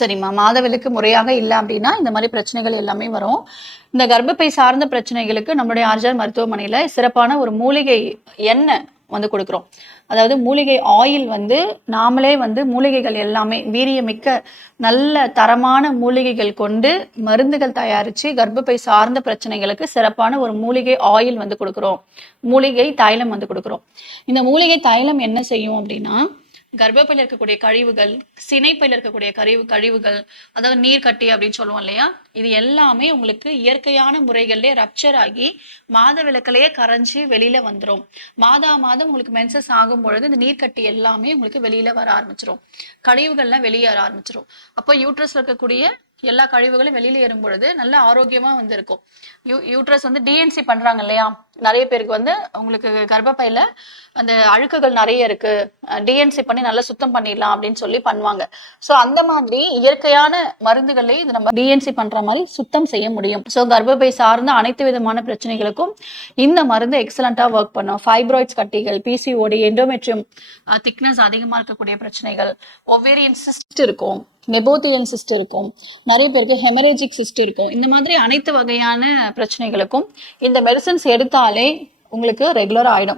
சரிம்மா, மாதவிலக்கு முறையாக இல்லை அப்படின்னா இந்த மாதிரி பிரச்சனைகள் எல்லாமே வரும். இந்த கர்ப்பப்பை சார்ந்த பிரச்சனைகளுக்கு நம்மளுடைய ஆர்ஜர் மருத்துவமனையில சிறப்பான ஒரு மூலிகை எண்ணெய் வந்து கொடுக்குறோம். அதாவது மூலிகை ஆயில் வந்து நாமளே வந்து மூலிகைகள் எல்லாமே வீரியமிக்க நல்ல தரமான மூலிகைகள் கொண்டு மருந்துகள் தயாரித்து கர்ப்பப்பை சார்ந்த பிரச்சனைகளுக்கு சிறப்பான ஒரு மூலிகை ஆயில் வந்து கொடுக்குறோம். மூலிகை தைலம் வந்து கொடுக்குறோம். இந்த மூலிகை தைலம் என்ன செய்யும் அப்படின்னா, கர்ப்பப்பையில் இருக்கக்கூடிய கழிவுகள், சினைப்பையில் இருக்கக்கூடிய கழிவுகள், அதாவது நீர் கட்டி அப்படின்னு சொல்லுவோம் இல்லையா, இது எல்லாமே உங்களுக்கு இயற்கையான முறைகள்லேயே ரப்சர் ஆகி மாதவிலக்கிலேயே கரைஞ்சி வெளியில வந்துடும். மாதம் உங்களுக்கு மென்சஸ் ஆகும் பொழுது இந்த நீர்க்கட்டி எல்லாமே உங்களுக்கு வெளியில வர ஆரம்பிச்சிடும். கழிவுகள்லாம் வெளியேற ஆரம்பிச்சிடும். அப்போ யூட்ரஸ்ல இருக்கக்கூடிய எல்லா கழிவுகளும் வெளியில ஏறும் பொழுது நல்ல ஆரோக்கியமா வந்து இருக்கும். யூட்ரஸ் வந்து டிஎன்சி பண்றாங்க இல்லையா, நிறைய பேருக்கு வந்து உங்களுக்கு கர்ப்பப்பையில அந்த அழுக்குகள் நிறைய இருக்கு, டிஎன்சி பண்ணி நல்லா சுத்தம் பண்ணிடலாம் அப்படின்னு சொல்லி பண்ணுவாங்க. ஸோ அந்த மாதிரி இயற்கையான மருந்துகளே இது நம்ம டிஎன்சி பண்ற மாதிரி சுத்தம் செய்ய முடியும். ஸோ கர்ப்பப்பை சார்ந்த அனைத்து விதமான பிரச்சனைகளுக்கும் இந்த மருந்து எக்ஸலண்டா ஒர்க் பண்ணும். ஃபைப்ராய்ட்ஸ் கட்டிகள், பிசிஓடி, எண்டோமெட்ரியம் திக்னஸ் அதிகமா இருக்கக்கூடிய பிரச்சனைகள், ஒவேரியன் சிஸ்ட் இருக்கும், நெபோத்தியன் சிஸ்ட் இருக்கும், நிறைய பேருக்கு ஹெமரேஜிக் சிஸ்ட் இருக்கும். இந்த மாதிரி அனைத்து வகையான பிரச்சனைகளுக்கும் இந்த மெடிசன்ஸ் எடுத்தாலே உங்களுக்கு ரெகுலரா ஆயிடும்.